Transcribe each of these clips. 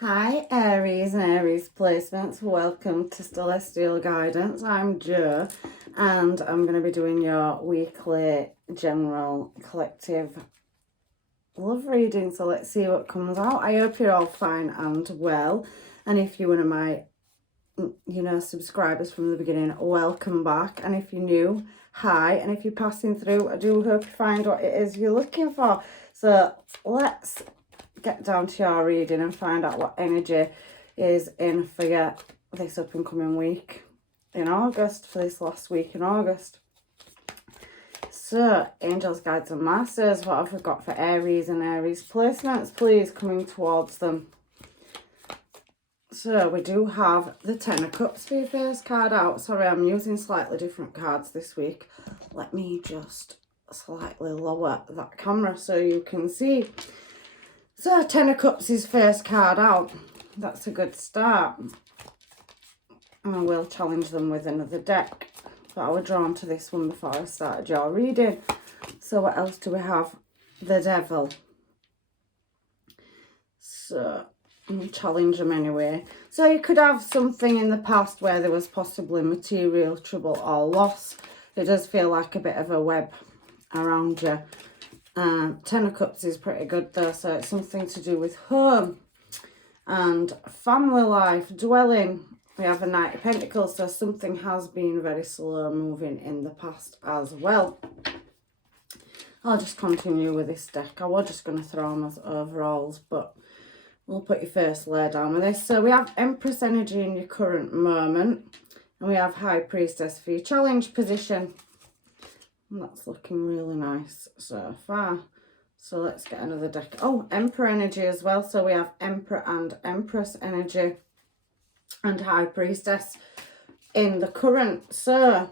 Hi Aries and Aries placements, welcome to Celestial Guidance. I'm Jo and I'm going to be doing your weekly general collective love reading, so let's see what comes out. I hope you're all fine and well, and if you're one of my subscribers from the beginning, welcome back, and if you're new, hi, and if you're passing through, I do hope you find what it is you're looking for. So let's get down to your reading and find out what energy is in for you this up and coming week in August, for this last week in August. So, angels, guides and masters, what have we got for Aries and Aries placements, please, coming towards them? So we do have the Ten of Cups for your first card out. Sorry, I'm using slightly different cards this week. Let me just slightly lower that camera so you can see. So, Ten of Cups is first card out. That's a good start. And I will challenge them with another deck. But I was drawn to this one before I started your reading. So, what else do we have? The Devil. So, challenge them anyway. So, you could have something in the past where there was possibly material trouble or loss. It does feel like a bit of a web around you. Ten of Cups is pretty good though, so it's something to do with home and family life, dwelling. We have a Knight of Pentacles, so something has been very slow moving in the past as well. I'll just continue with this deck. I was just going to throw them as overalls, but we'll put your first layer down with this. So we have Empress energy in your current moment, and we have High Priestess for your challenge position. And that's looking really nice so far. So let's get another deck. Oh, Emperor energy as well. So we have Emperor and Empress energy and High Priestess in the current. So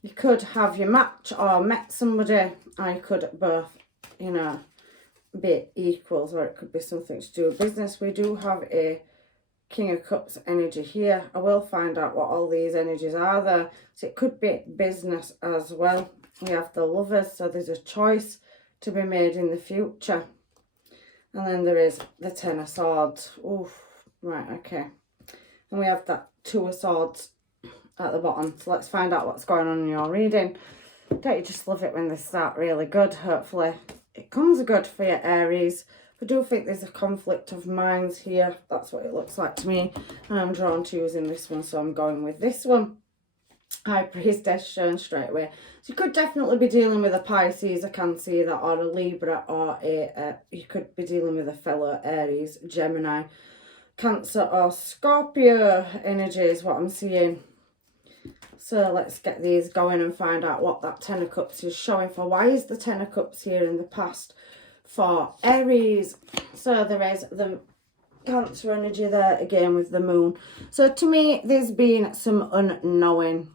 you could have your match or met somebody, or you could both, be equals, or it could be something to do with business. We do have a King of Cups energy here. I will find out what all these energies are there. So it could be business as well. We have the Lovers, so there's a choice to be made in the future. And then there is the Ten of Swords. Oof, right, okay. And we have that Two of Swords at the bottom. So let's find out what's going on in your reading. Don't you just love it when they start really good? Hopefully it comes good for your Aries. I do think there's a conflict of minds here. That's what it looks like to me. And I'm drawn to using this one, so I'm going with this one. High Priestess shown straight away. So you could definitely be dealing with a Pisces, I can see that, or a Libra, or you could be dealing with a fellow Aries, Gemini, Cancer or Scorpio energy is what I'm seeing. So let's get these going and find out what that Ten of Cups is showing for. Why is the Ten of Cups here in the past for Aries? So there is the Cancer energy there again with the Moon. So to me, there's been some unknowing.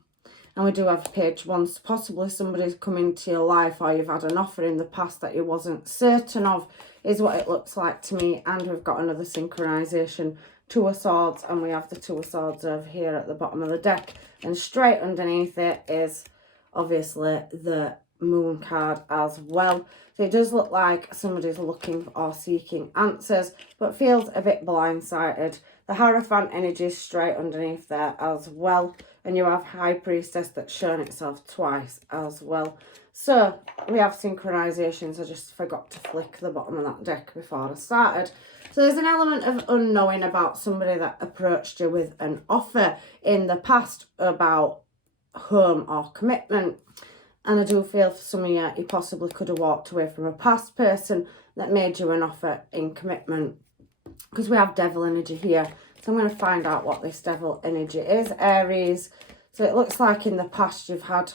And we do have page one. So possibly somebody's come into your life, or you've had an offer in the past that you wasn't certain of, is what it looks like to me. And we've got another synchronization, Two of Swords, and we have the Two of Swords over here at the bottom of the deck. And straight underneath it is obviously the Moon card as well. So it does look like somebody's looking or seeking answers, but feels a bit blindsided. The Hierophant energy is straight underneath there as well. And you have High Priestess that's shown itself twice as well. So we have synchronizations. I just forgot to flick the bottom of that deck before I started. So there's an element of unknowing about somebody that approached you with an offer in the past about home or commitment. And I do feel for some of you possibly could have walked away from a past person that made you an offer in commitment. Because we have Devil energy here. So I'm going to find out what this Devil energy is, Aries. So it looks like in the past you've had,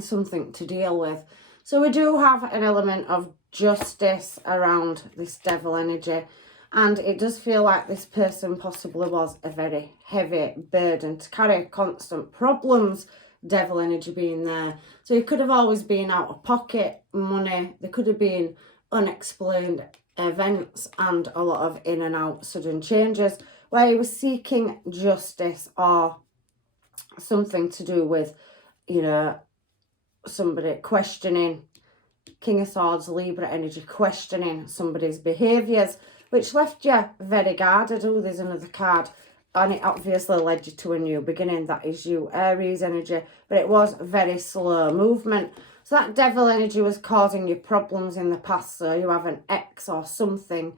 something to deal with. So we do have an element of justice around this Devil energy. And it does feel like this person possibly was a very heavy burden to carry, constant problems, Devil energy being there. So it could have always been out of pocket money. There could have been unexplained events and a lot of in and out sudden changes where he was seeking justice or something to do with, somebody questioning King of Swords, Libra energy, questioning somebody's behaviours, which left you very guarded. Oh, there's another card. And it obviously led you to a new beginning. That is you, Aries energy. But it was very slow movement. So that devil energy was causing you problems in the past. So you have an ex or something,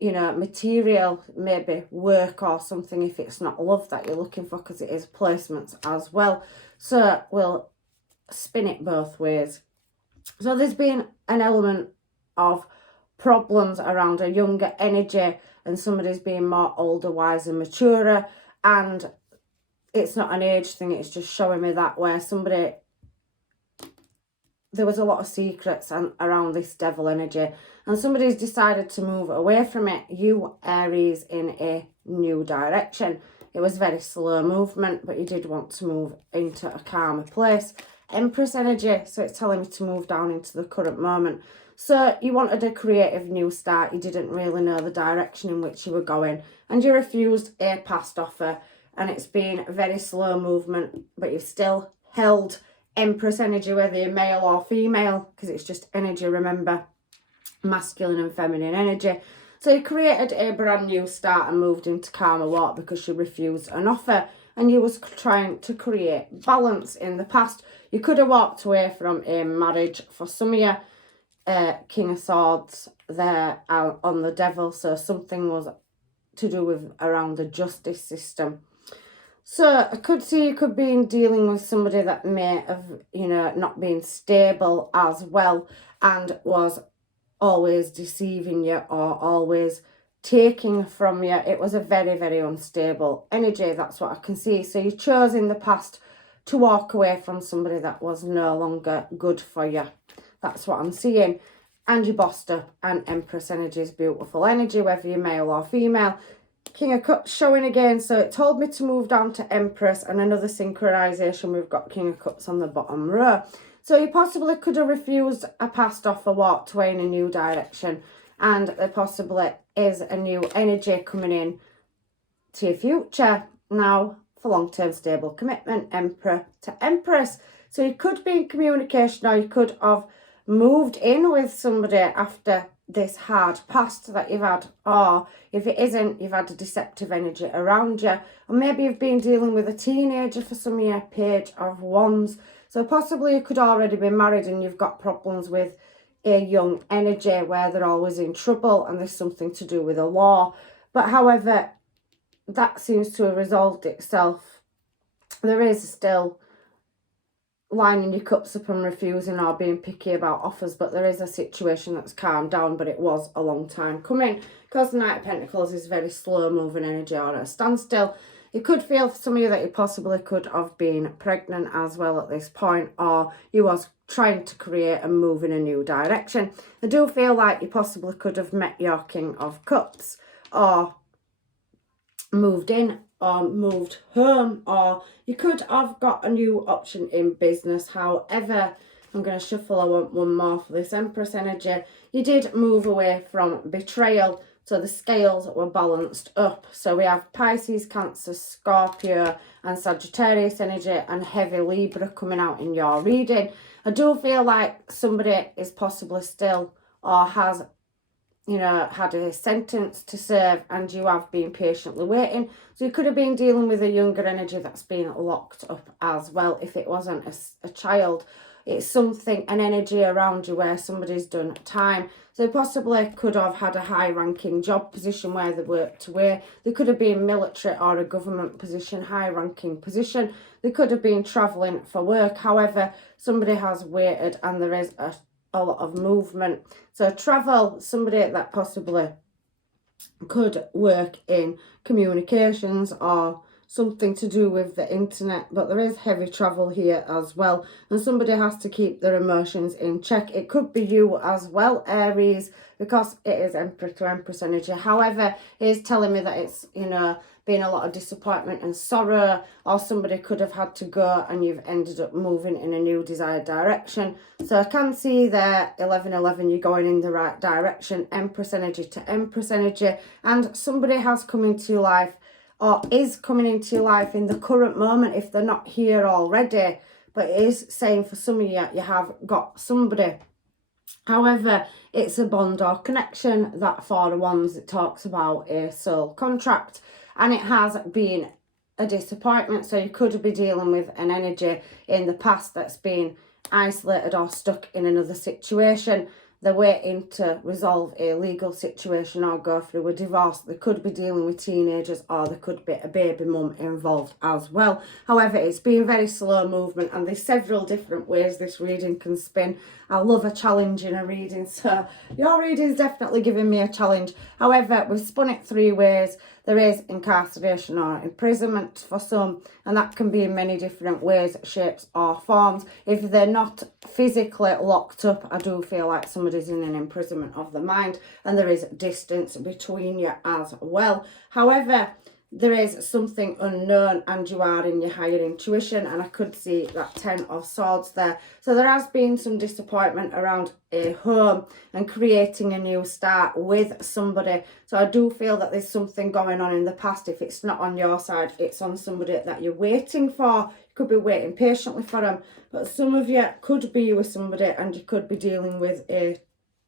you know, material, maybe work or something, if it's not love that you're looking for, because it is placements as well. So we'll spin it both ways. So there's been an element of problems around a younger energy and somebody's being more older, wiser, maturer, and it's not an age thing, it's just showing me that where somebody, there was a lot of secrets around this devil energy and somebody's decided to move away from it, you Aries, in a new direction. It was very slow movement, but you did want to move into a calmer place. Empress energy, so it's telling me to move down into the current moment. So you wanted a creative new start, you didn't really know the direction in which you were going, and you refused a past offer, and it's been very slow movement, but you've still held Empress energy, whether you're male or female, because it's just energy, remember, masculine and feminine energy. So you created a brand new start and moved into calmer water because you refused an offer, and you was trying to create balance in the past. You could have walked away from a marriage for some of you. King of Swords there on the devil, so something was to do with around the justice system. So I could see you could be dealing with somebody that may have, you know, not been stable as well and was always deceiving you or always taking from you. It was a very, very unstable energy. That's what I can see. So you chose in the past to walk away from somebody that was no longer good for you. That's what I'm seeing. And you bossed up, and Empress energy is beautiful energy, whether you're male or female. King of Cups showing again, so it told me to move down to Empress, and another synchronization, we've got King of Cups on the bottom row. So you possibly could have refused a past offer, walked away in a new direction, and there possibly is a new energy coming in to your future now for long-term stable commitment, Emperor to Empress. So you could be in communication, or you could have moved in with somebody after this hard past that you've had, or if it isn't, you've had a deceptive energy around you, or maybe you've been dealing with a teenager for some of you, Page of Wands. So possibly you could already be married and you've got problems with a young energy where they're always in trouble and there's something to do with a law. But however, that seems to have resolved itself. There is still lining your cups up and refusing or being picky about offers, but there is a situation that's calmed down, but it was a long time coming because the Knight of Pentacles is very slow moving energy or a standstill. You could feel for some of you that you possibly could have been pregnant as well at this point, or you was trying to create and move in a new direction. I do feel like you possibly could have met your King of Cups, or moved in, or moved home, or you could have got a new option in business. However, I'm going to shuffle. I want one more for this Empress energy. You did move away from betrayal, so the scales were balanced up. So we have Pisces, Cancer, Scorpio and Sagittarius energy, and heavy Libra coming out in your reading. I do feel like somebody is possibly still, or has, you know, had a sentence to serve, and you have been patiently waiting. So you could have been dealing with a younger energy that's been locked up as well. If it wasn't a child, it's something, an energy around you where somebody's done time. So they possibly could have had a high ranking job position where they worked away. They could have been military or a government position, high ranking position. They could have been travelling for work. However, somebody has waited and there is a lot of movement. So travel, somebody that possibly could work in communications or something to do with the internet, but there is heavy travel here as well, and somebody has to keep their emotions in check. It could be you as well, Aries, because it is Emperor to Empress energy. However, it is telling me that it's, you know, been a lot of disappointment and sorrow, or somebody could have had to go and you've ended up moving in a new desired direction. So I can see there 1111, you're going in the right direction, Empress energy to Empress energy, and somebody has come into your life, or is coming into your life in the current moment if they're not here already. But it is saying for some of you, you have got somebody However, it's a bond or connection. That for the ones it talks about a soul contract, and it has been a disappointment. So you could be dealing with an energy in the past that's been isolated or stuck in another situation. They're waiting to resolve a legal situation or go through a divorce. They could be dealing with teenagers, or there could be a baby mum involved as well. However, it's been very slow movement, and there's several different ways this reading can spin. I love a challenge in a reading, so your reading is definitely giving me a challenge. However, we've spun it 3 ways. There is incarceration or imprisonment for some, and that can be in many different ways, shapes or forms. If they're not physically locked up, I do feel like somebody's in an imprisonment of the mind, and there is distance between you as well. However, there is something unknown, and you are in your higher intuition, and I could see that 10 of Swords there. So there has been some disappointment around a home and creating a new start with somebody. So I do feel that there's something going on in the past. If it's not on your side, it's on somebody that you're waiting for. You could be waiting patiently for them, but some of you could be with somebody, and you could be dealing with a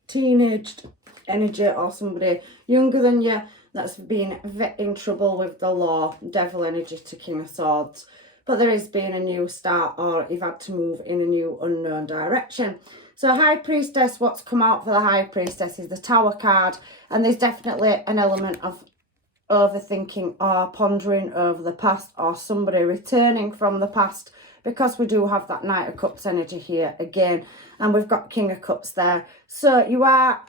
teenaged energy or somebody younger than you that's been in trouble with the law, devil energy to King of Swords. But there has been a new start, or you've had to move in a new unknown direction. So High Priestess, what's come out for the High Priestess is the Tower card, and there's definitely an element of overthinking or pondering over the past, or somebody returning from the past, because we do have that Knight of Cups energy here again, and we've got King of Cups there. So you are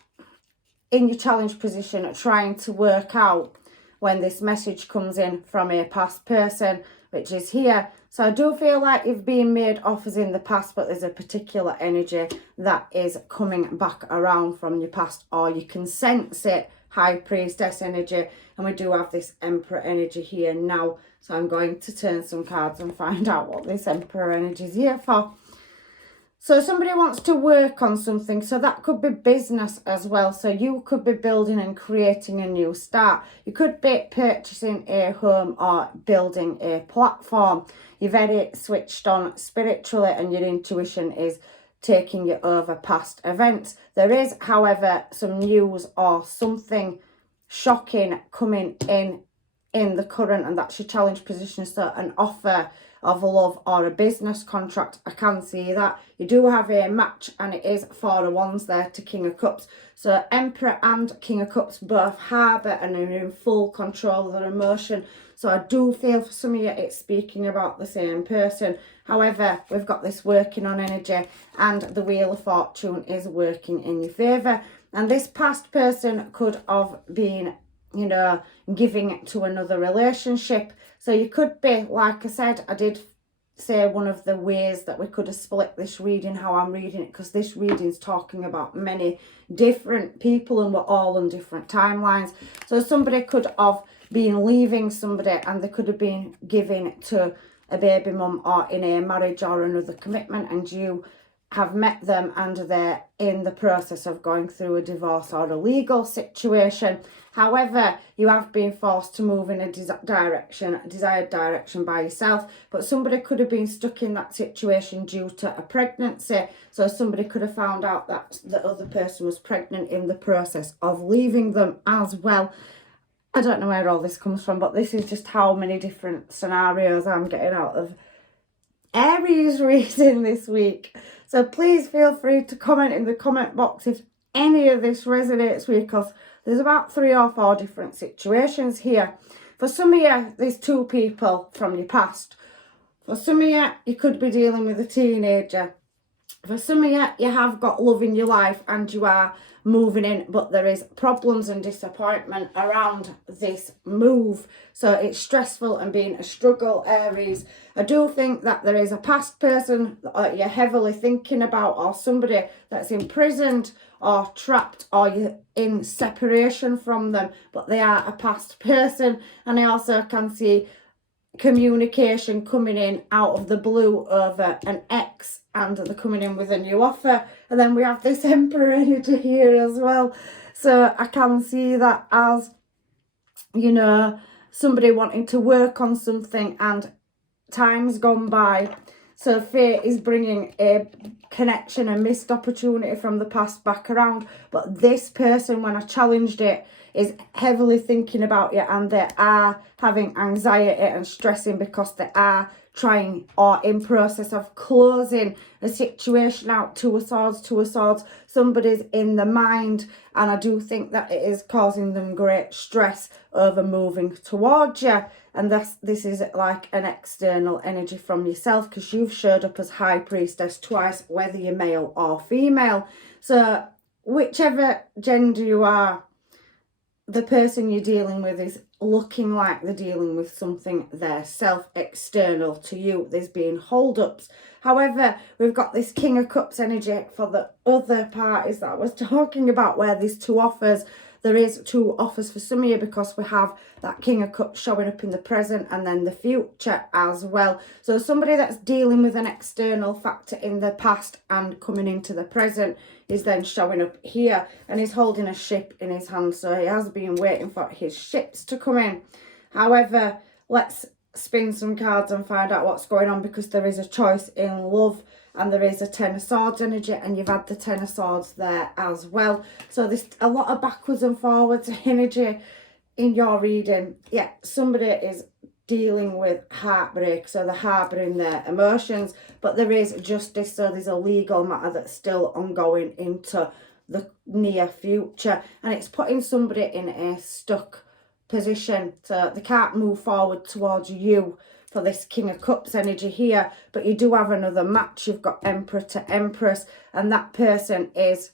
in your challenge position trying to work out when this message comes in from a past person, which is here. So I do feel like you've been made offers in the past, but there's a particular energy that is coming back around from your past, or you can sense it, High Priestess energy. And we do have this Emperor energy here now. So I'm going to turn some cards and find out what this Emperor energy is here for. So somebody wants to work on something, so that could be business as well. So you could be building and creating a new start. You could be purchasing a home or building a platform. You're very switched on spiritually, and your intuition is taking you over past events. There is, however, some news or something shocking coming in the current, and that's your challenge position. So an offer of love or a business contract, I can see that. You do have a match, and it is 4 of Wands there to King of Cups. So Emperor and King of Cups both harbour and are in full control of their emotion. So I do feel for some of you it's speaking about the same person. However, we've got this working on energy, and the Wheel of Fortune is working in your favour. And this past person could have been, you know, giving it to another relationship. So you could be, like I said, I did say one of the ways that we could have split this reading, how I'm reading it, because this reading's talking about many different people, and we're all on different timelines. So somebody could have been leaving somebody, and they could have been giving to a baby mum, or in a marriage or another commitment, and you have met them and they're in the process of going through a divorce or a legal situation. However, you have been forced to move in a desired direction by yourself, but somebody could have been stuck in that situation due to a pregnancy. So somebody could have found out that the other person was pregnant in the process of leaving them as well. I don't know where all this comes from, but this is just how many different scenarios I'm getting out of Aries reading this week. So please feel free to comment in the comment box if any of this resonates with you, because there's about 3 or 4 different situations here. For some of you, there's 2 people from your past. For some of you, you could be dealing with a teenager. For some of you, you have got love in your life and you are moving in, but there is problems and disappointment around this move. So it's stressful and being a struggle, Aries. I do think that there is a past person that you're heavily thinking about, or somebody that's imprisoned or trapped, or you're in separation from them, but they are a past person. And I also can see communication coming in out of the blue over an ex, and they're coming in with a new offer. And then we have this Emperor energy here as well. So I can see that as, you know, somebody wanting to work on something and time's gone by. So fate is bringing a connection, a missed opportunity from the past back around. But this person, when I challenged it, is heavily thinking about you, and they are having anxiety and stressing because they are trying or in process of closing a situation out. Two of Swords. Somebody's in the mind, and I do think that it is causing them great stress over moving towards you. And this is like an external energy from yourself, because you've showed up as High Priestess twice, whether you're male or female. So whichever gender you are, the person you're dealing with is looking like they're dealing with something their self external to you. There's been hold-ups. However, we've got this King of Cups energy for the other parties that I was talking about, where there's two offers. There is two offers for some of you, because we have that King of Cups showing up in the present and then the future as well. So somebody that's dealing with an external factor in the past and coming into the present is then showing up here, and he's holding a ship in his hand. So he has been waiting for his ships to come in. However, let's spin some cards and find out what's going on, because there is a choice in love, and there is a Ten of Swords energy, and you've had the Ten of Swords there as well. So there's a lot of backwards and forwards energy in your reading. Yeah, somebody is dealing with heartbreak, so they're harbouring their emotions, but there is justice, so there's a legal matter that's still ongoing into the near future, and it's putting somebody in a stuck position, so they can't move forward towards you for this King of Cups energy here. But you do have another match. You've got Emperor to Empress, and that person is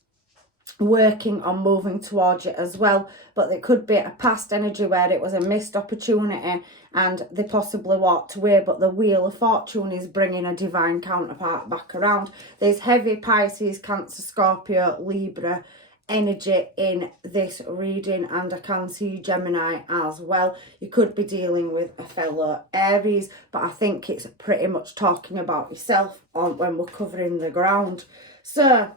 working on moving towards you as well. But it could be a past energy where it was a missed opportunity and they possibly walked away, but the Wheel of Fortune is bringing a divine counterpart back around. There's heavy Pisces, Cancer, Scorpio, Libra energy in this reading, and I can see Gemini as well. You could be dealing with a fellow Aries, but I think it's pretty much talking about yourself on when we're covering the ground. So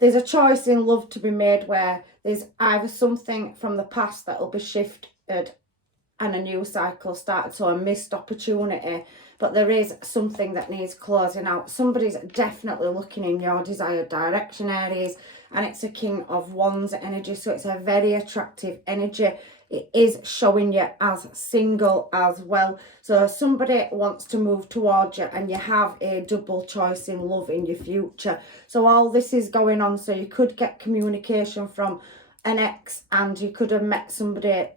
there's a choice in love to be made, where there's either something from the past that will be shifted and a new cycle started, so a missed opportunity, but there is something that needs closing out. Somebody's definitely looking in your desired direction, Aries, and it's a King of Wands energy, so it's a very attractive energy. It is showing you as single as well, so somebody wants to move towards you, and you have a double choice in love in your future. So all this is going on, so you could get communication from an ex, and you could have met somebody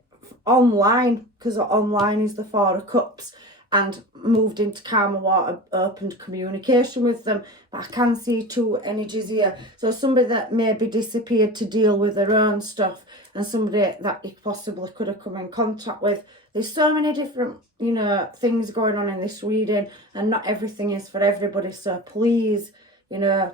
online, because online is the Four of Cups, and moved into calmer water, opened communication with them. But I can see two energies here, so somebody that maybe disappeared to deal with their own stuff, and somebody that you possibly could have come in contact with. There's so many different, you know, things going on in this reading, and not everything is for everybody, so please, you know,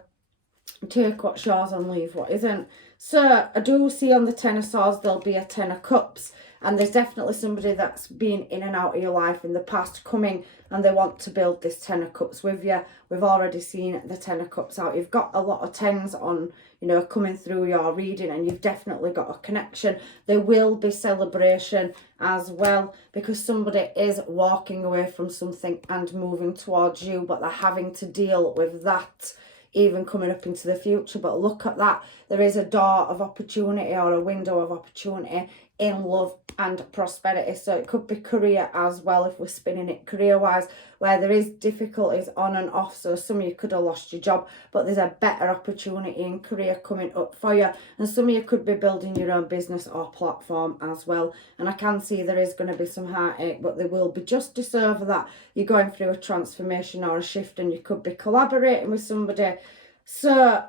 take what's yours and leave what isn't. So I do see on the Ten of Swords there'll be a Ten of Cups, and there's definitely somebody that's been in and out of your life in the past coming, and they want to build this Ten of Cups with you. We've already seen the Ten of Cups out. You've got a lot of tens on, you know, coming through your reading, and you've definitely got a connection. There will be celebration as well, because somebody is walking away from something and moving towards you, but they're having to deal with that even coming up into the future. But look at that, there is a door of opportunity, or a window of opportunity in love and prosperity. So it could be career as well, if we're spinning it career wise, where there is difficulties on and off. So some of you could have lost your job, but there's a better opportunity in career coming up for you, and some of you could be building your own business or platform as well. And I can see there is going to be some heartache, but there will be justice over that. You're going through a transformation or a shift, and you could be collaborating with somebody. So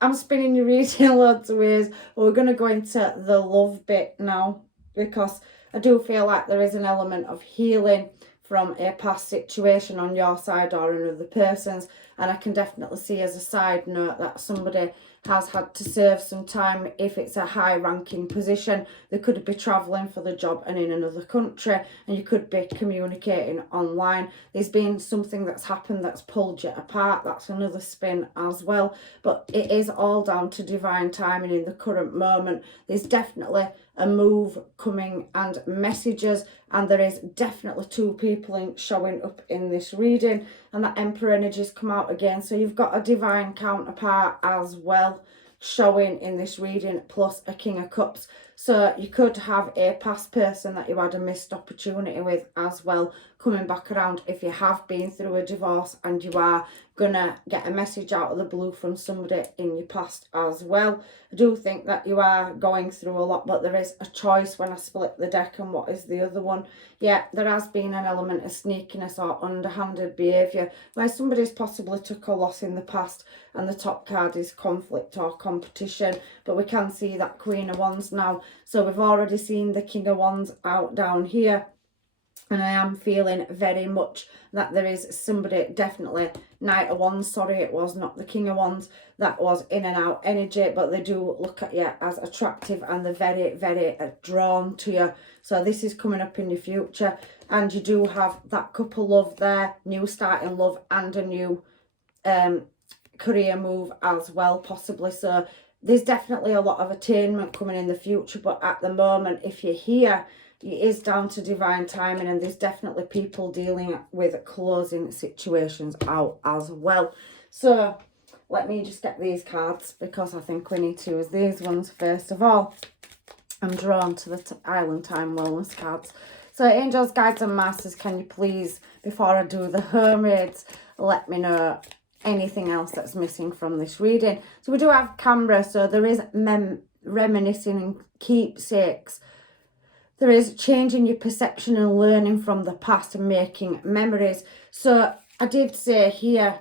I'm spinning your reading loads of ways, but we're going to go into the love bit now, because I do feel like there is an element of healing from a past situation on your side or another person's. And I can definitely see, as a side note, that somebody has had to serve some time. If it's a high ranking position, they could be travelling for the job and in another country, and you could be communicating online. There's been something that's happened that's pulled you apart. That's another spin as well, but it is all down to divine timing in the current moment. There's definitely a move coming and messages, and there is definitely two people showing up in this reading, and that Emperor energies come out again. So you've got a divine counterpart as well showing in this reading, plus a King of Cups. So you could have a past person that you had a missed opportunity with as well coming back around if you have been through a divorce and you are gonna get a message out of the blue from somebody in your past as well. I do think that you are going through a lot, but there is a choice when I split the deck. And what is the other one? Yeah, there has been an element of sneakiness or underhanded behaviour where somebody's possibly took a loss in the past, and the top card is conflict or competition. But we can see that Queen of Wands now. So we've already seen the King of Wands out down here. And I am feeling very much that there is somebody, definitely Knight of Wands, sorry, it was not the King of Wands, that was in and out energy, but they do look at you as attractive and they're very, very drawn to you. So this is coming up in your future, and you do have that couple love there, new start in love and a new career move as well, possibly. So there's definitely a lot of attainment coming in the future, but at the moment, if you're here, it is down to divine timing, and there's definitely people dealing with closing situations out as well. So let me just get these cards, because I think we need to use these ones first of all. I'm drawn to the Island Time Wellness cards. So angels, guides and masters, can you please, before I do the hermits, let me know anything else that's missing from this reading. So we do have camera, so there is reminiscing and keepsakes. There is changing your perception and learning from the past and making memories. So I did say here,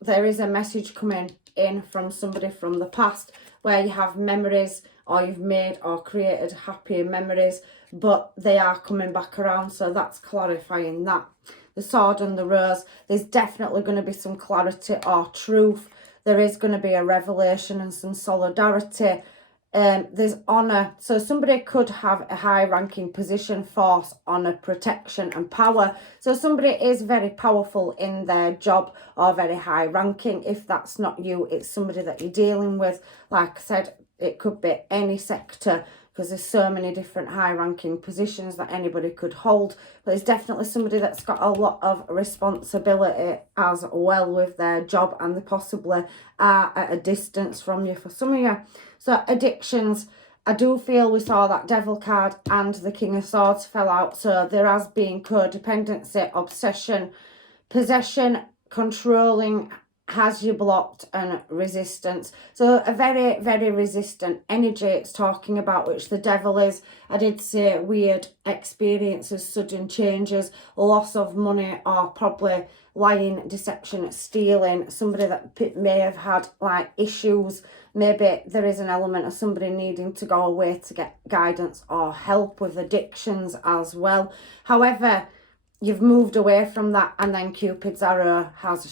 there is a message coming in from somebody from the past where you have memories, or you've made or created happy memories, but they are coming back around. So that's clarifying that. The Sword and the Rose, there's definitely going to be some clarity or truth. There is going to be a revelation and some solidarity. There's honour, so somebody could have a high ranking position, force, honour, protection and power. So somebody is very powerful in their job or very high ranking. If that's not you, it's somebody that you're dealing with. Like I said, it could be any sector, because there's so many different high ranking positions that anybody could hold. But it's definitely somebody that's got a lot of responsibility as well with their job, and they possibly are at a distance from you for some of you. So addictions, I do feel we saw that Devil card and the King of Swords fell out. So there has been codependency, obsession, possession, controlling, has you blocked, and resistance. So a very, very resistant energy it's talking about, which the Devil is. I did say weird experiences, sudden changes, loss of money, or probably lying, deception, stealing. Somebody that may have had like issues. Maybe there is an element of somebody needing to go away to get guidance or help with addictions as well. However, you've moved away from that, and then Cupid's arrow has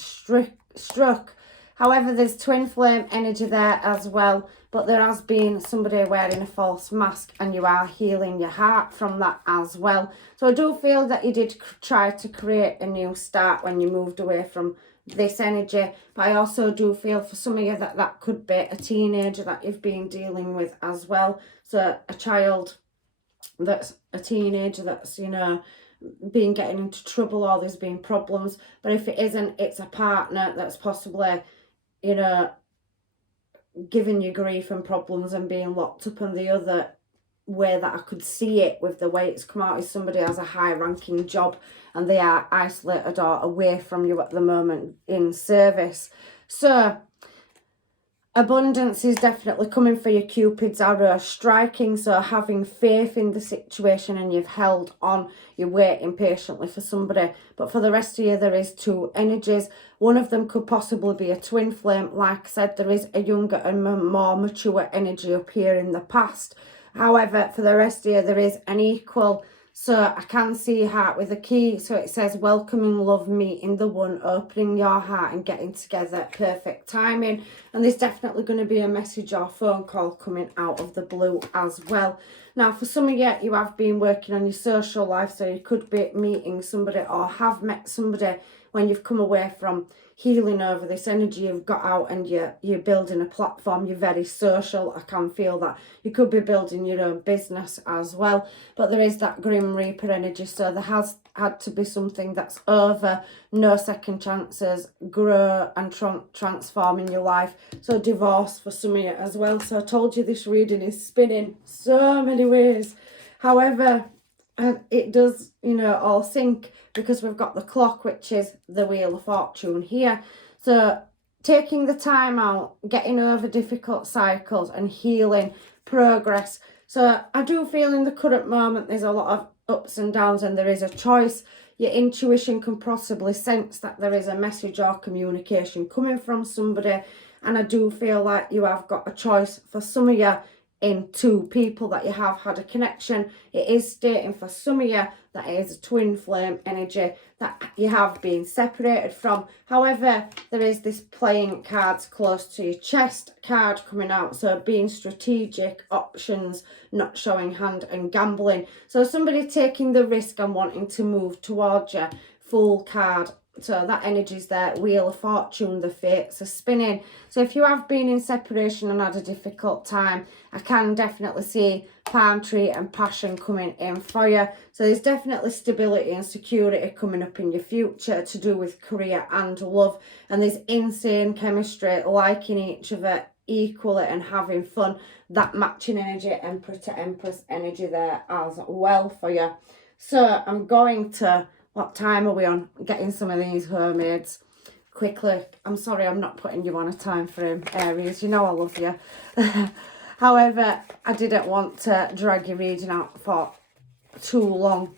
struck. However, there's twin flame energy there as well, but there has been somebody wearing a false mask, and you are healing your heart from that as well. So I do feel that you did try to create a new start when you moved away from this energy, but I also do feel for some of you that that could be a teenager that you've been dealing with as well. So a child that's a teenager that's, you know, been getting into trouble, or there's been problems. But if it isn't, it's a partner that's possibly, you know, giving you grief and problems and being locked up. And the other way that I could see it with the way it's come out is somebody has a high ranking job and they are isolated or away from you at the moment in service. So abundance is definitely coming for your Cupid's arrow striking. So having faith in the situation, and you've held on, you're waiting patiently for somebody. But for the rest of you, there is two energies. One of them could possibly be a twin flame. Like I said, there is a younger and more mature energy up here in the past. However, for the rest of you, there is an equal. So I can see heart with a key. So it says welcoming love, meeting the one, opening your heart and getting together, perfect timing. And there's definitely going to be a message or phone call coming out of the blue as well. Now, for some of you, you have been working on your social life. So you could be meeting somebody or have met somebody when you've come away from healing over this energy you've got out, and you're building a platform. You're very social. I can feel that. You could be building your own business as well, but there is that Grim Reaper energy, so there has had to be something that's over, no second chances, grow and transform in your life. So divorce for some of you as well. So I told you this reading is spinning so many ways. However, it does, you know, all sync, because we've got the clock, which is the Wheel of Fortune here. So taking the time out, getting over difficult cycles and healing, progress. So I do feel in the current moment there's a lot of ups and downs, and there is a choice. Your intuition can possibly sense that there is a message or communication coming from somebody, and I do feel like you have got a choice for some of you in two people that you have had a connection. It is stating for some of you that it is a twin flame energy that you have been separated from. However, there is this playing cards close to your chest card coming out. So being strategic, options, not showing hand, and gambling. So somebody taking the risk and wanting to move towards you. Full card. So that energy's there. Wheel of Fortune, the fates are spinning. So if you have been in separation and had a difficult time, I can definitely see palm tree and passion coming in for you. So there's definitely stability and security coming up in your future to do with career and love. And there's insane chemistry, liking each other equally and having fun. That matching energy, Emperor to Empress energy there as well for you. So I'm going to... What time are we on? Getting some of these mermaids quickly. I'm sorry I'm not putting you on a time frame, Aries. You know I love you. However, I didn't want to drag your reading out for too long.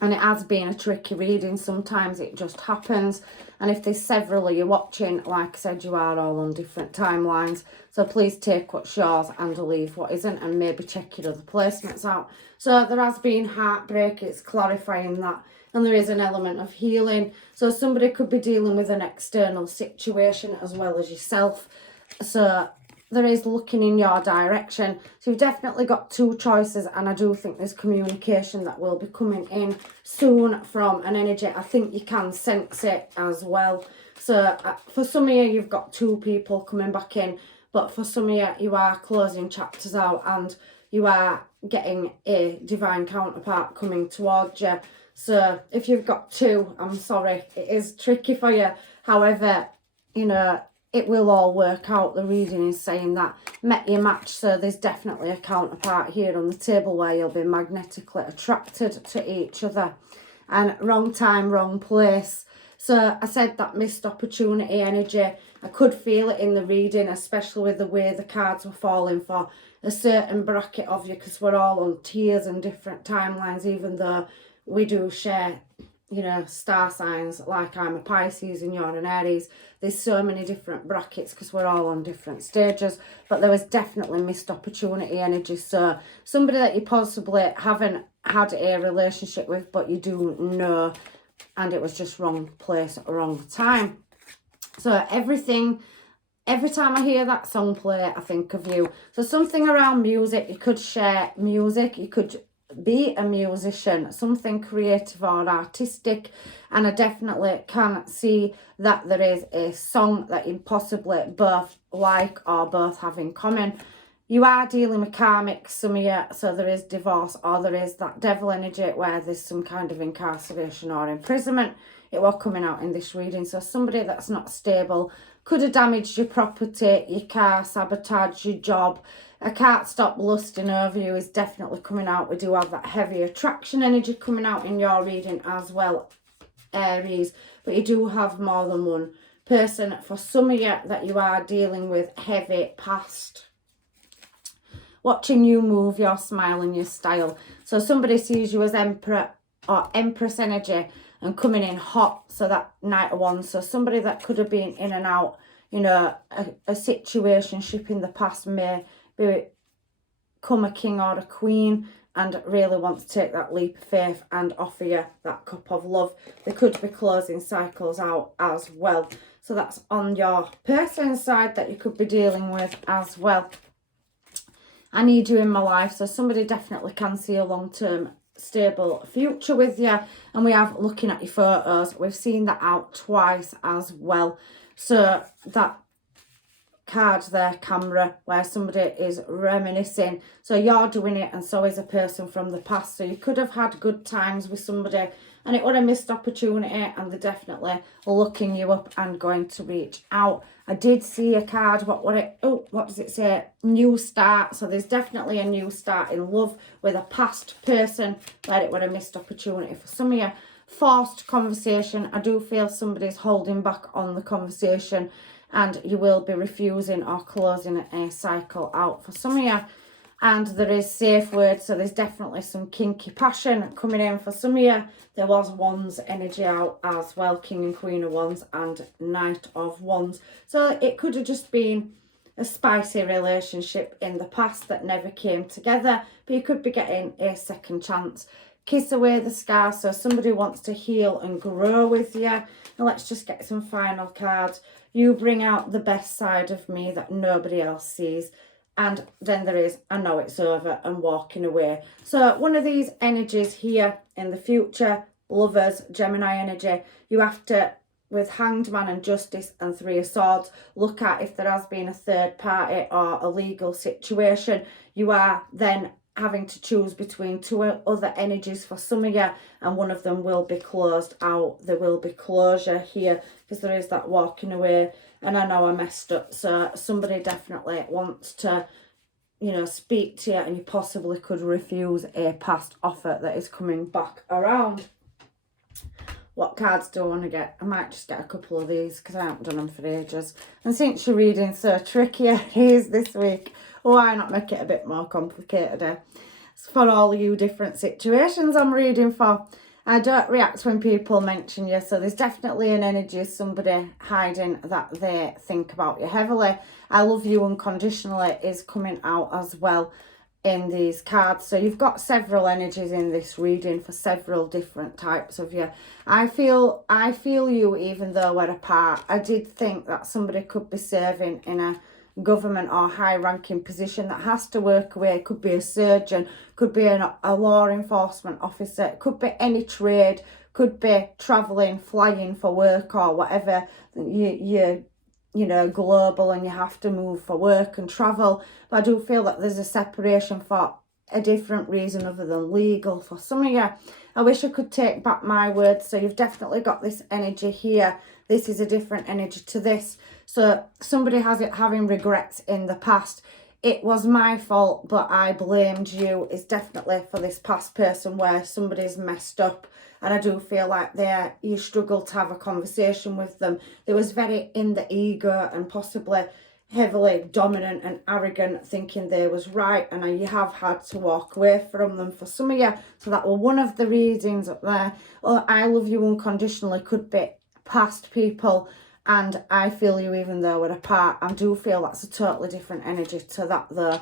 And it has been a tricky reading. Sometimes it just happens. And if there's several of you watching, like I said, you are all on different timelines. So please take what's yours and leave what isn't, and maybe check your other placements out. So there has been heartbreak. It's clarifying that. And there is an element of healing. So somebody could be dealing with an external situation as well as yourself. So there is looking in your direction. So you've definitely got two choices. And I do think there's communication that will be coming in soon from an energy. I think you can sense it as well. So for some of you, you've got two people coming back in. But for some of you, you are closing chapters out. And you are getting a divine counterpart coming towards you. So if you've got two, I'm sorry, it is tricky for you. However, you know, it will all work out. The reading is saying that met your match. So there's definitely a counterpart here on the table where you'll be magnetically attracted to each other. And wrong time, wrong place. So I said that missed opportunity energy. I could feel it in the reading, especially with the way the cards were falling for a certain bracket of you, because we're all on tiers and different timelines, even though we do share, you know, star signs. Like I'm a Pisces and you're an Aries. There's so many different brackets because we're all on different stages. But there was definitely missed opportunity energy. So somebody that you possibly haven't had a relationship with, but you do know, and it was just wrong place at wrong time. So every time I hear that song play, I think of you. So something around music, you could share music, you could be a musician, something creative or artistic, and I definitely can see that there is a song that you possibly both like or both have in common. You are dealing with karmic, some of you, so there is divorce or there is that devil energy where there's some kind of incarceration or imprisonment. It was coming out in this reading. So somebody that's not stable could have damaged your property, your car, sabotaged your job. I can't stop lusting over you is definitely coming out. We do have that heavy attraction energy coming out in your reading as well, Aries. But you do have more than one person. For some of you that you are dealing with heavy past. Watching you move, your smile and your style. So somebody sees you as Emperor or Empress energy and coming in hot. So that Knight of Wands. So somebody that could have been in and out, you know, a situationship in the past may become a king or a queen and really want to take that leap of faith and offer you that cup of love. They could be closing cycles out as well. So that's on your person's side that you could be dealing with as well. I need you in my life. So somebody definitely can see a long-term stable future with you. And we have looking at your photos, we've seen that out twice as well. So that card there, camera, where somebody is reminiscing, so you're doing it and so is a person from the past. So you could have had good times with somebody and it would have missed opportunity, and they're definitely looking you up and going to reach out. I did see a card, what does it say? New start. So there's definitely a new start in love with a past person where it would have missed opportunity for some of you. Forced conversation. I do feel somebody's holding back on the conversation, and you will be refusing or closing a cycle out for some of you. And there is safe words, so there's definitely some kinky passion coming in for some of you. There was Wands energy out as well, King and Queen of Wands and Knight of Wands. So it could have just been a spicy relationship in the past that never came together, but you could be getting a second chance. Kiss away the scars, so somebody wants to heal and grow with you. And let's just get some final cards. You bring out the best side of me that nobody else sees. And then there is, I know it's over, and walking away. So one of these energies here in the future, lovers, Gemini energy, you have to, with Hanged Man and Justice and Three of Swords, look at if there has been a third party or a legal situation. You are then having to choose between two other energies for some of you, and one of them will be closed out. There will be closure here because there is that walking away. And I know I messed up, so somebody definitely wants to, you know, speak to you, and you possibly could refuse a past offer that is coming back around. What cards do I want to get? I might just get a couple of these because I haven't done them for ages. And since you're reading so tricky Aries this week, why not make it a bit more complicated? It's for all you different situations I'm reading for. I don't react when people mention you, so there's definitely an energy of somebody hiding that they think about you heavily. I love you unconditionally is coming out as well in these cards. So you've got several energies in this reading for several different types of you. I feel you even though we're apart. I did think that somebody could be serving in a government or high ranking position that has to work away. It could be a surgeon, could be a law enforcement officer, it could be any trade, could be traveling, flying for work or whatever. You know, global and you have to move for work and travel. But I do feel that there's a separation for a different reason other than legal for some of you. I wish I could take back my words. So you've definitely got this energy here. This is a different energy to this. So somebody has it having regrets in the past. It was my fault, but I blamed you. It's definitely for this past person where somebody's messed up. And I do feel like you struggled to have a conversation with them. They was very in the ego and possibly heavily dominant and arrogant, thinking they was right, and you have had to walk away from them for some of you. So that was one of the readings up there. Oh, I love you unconditionally could be past people, and I feel you even though we're apart. I do feel that's a totally different energy to that though.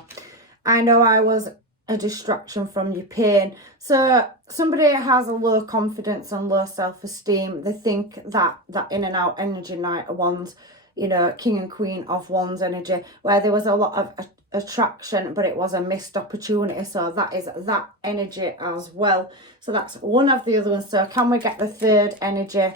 I know I was a distraction from your pain. So somebody has a low confidence and low self-esteem. They think that in and out energy, Knight of Wands, you know, King and Queen of Wands energy, where there was a lot of attraction, but it was a missed opportunity. So that is that energy as well. So that's one of the other ones. So can we get the third energy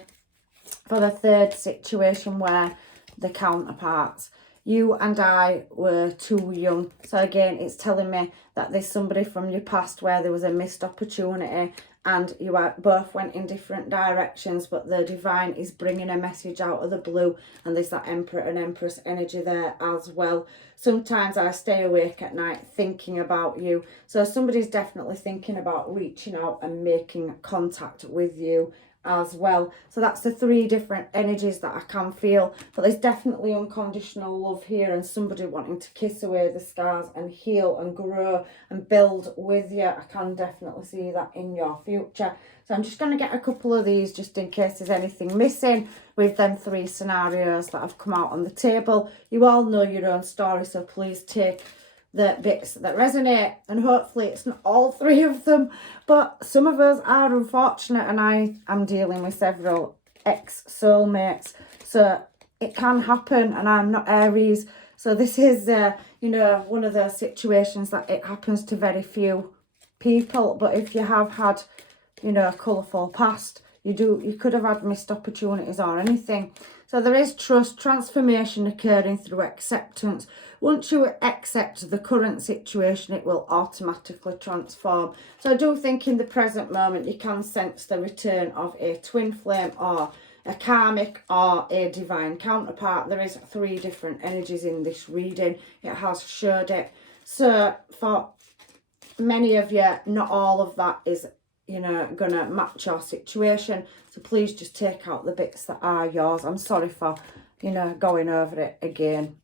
for the third situation where the counterparts? You and I were too young. So again, it's telling me that there's somebody from your past where there was a missed opportunity and you both went in different directions, but the divine is bringing a message out of the blue, and there's that Emperor and Empress energy there as well. Sometimes I stay awake at night thinking about you. So somebody's definitely thinking about reaching out and making contact with you as well. So that's the three different energies that I can feel, but there's definitely unconditional love here and somebody wanting to kiss away the scars and heal and grow and build with you. I can definitely see that in your future. So I'm just going to get a couple of these just in case there's anything missing with them three scenarios that have come out on the table. You all know your own story, so please take the bits that resonate, and hopefully it's not all three of them, but some of us are unfortunate, and I am dealing with several ex-soulmates, so it can happen, and I'm not Aries, so this is you know, one of those situations that it happens to very few people. But if you have had, you know, a colourful past, you could have had missed opportunities or anything. So there is trust, transformation occurring through acceptance. Once you accept the current situation, it will automatically transform. So I do think in the present moment, you can sense the return of a twin flame or a karmic or a divine counterpart. There is 3 different energies in this reading. It has showed it. So for many of you, not all of that is, you know, gonna match your situation. So please just take out the bits that are yours. I'm sorry for, you know, going over it again,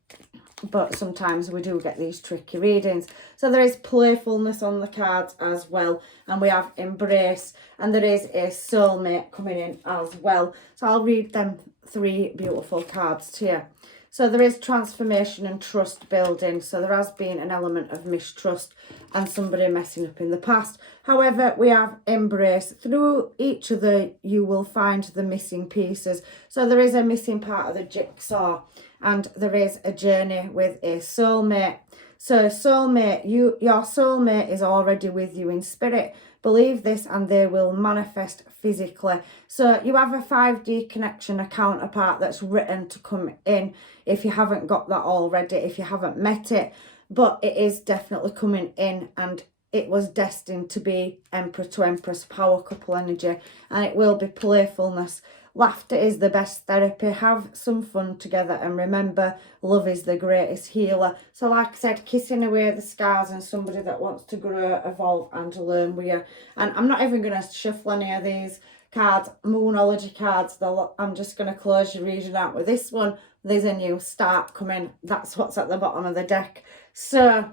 but sometimes we do get these tricky readings. So there is playfulness on the cards as well, and we have embrace, and there is a soulmate coming in as well. So I'll read them 3 beautiful cards to you. So there is transformation and trust building. So there has been an element of mistrust and somebody messing up in the past. However, we have embrace. Through each other, you will find the missing pieces. So there is a missing part of the jigsaw, and there is a journey with a soulmate. So soulmate, your soulmate is already with you in spirit. Believe this and they will manifest physically. So you have a 5D connection, a counterpart that's written to come in if you haven't got that already, if you haven't met it. But it is definitely coming in, and it was destined to be Emperor to Empress power couple energy, and it will be playfulness. Laughter is the best therapy. Have some fun together, and remember, love is the greatest healer. So like I said, kissing away the scars and somebody that wants to grow, evolve and to learn with you. And I'm not even going to shuffle any of these cards, Moonology cards. I'm just going to close your reading out with this one. There's a new start coming. That's what's at the bottom of the deck. So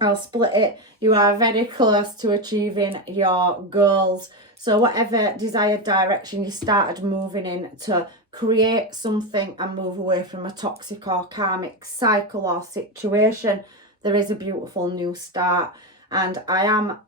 I'll split it. You are very close to achieving your goals. So whatever desired direction you started moving in, to create something and move away from a toxic or karmic cycle or situation, there is a beautiful new start. And I am,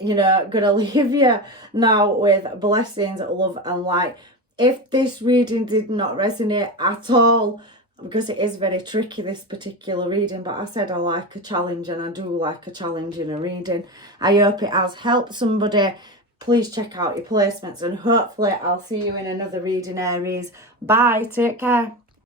you know, going to leave you now with blessings, love and light. If this reading did not resonate at all, because it is very tricky, this particular reading, but I said I like a challenge, and I do like a challenge in a reading. I hope it has helped somebody. Please check out your placements, and hopefully I'll see you in another reading, Aries. Bye, take care.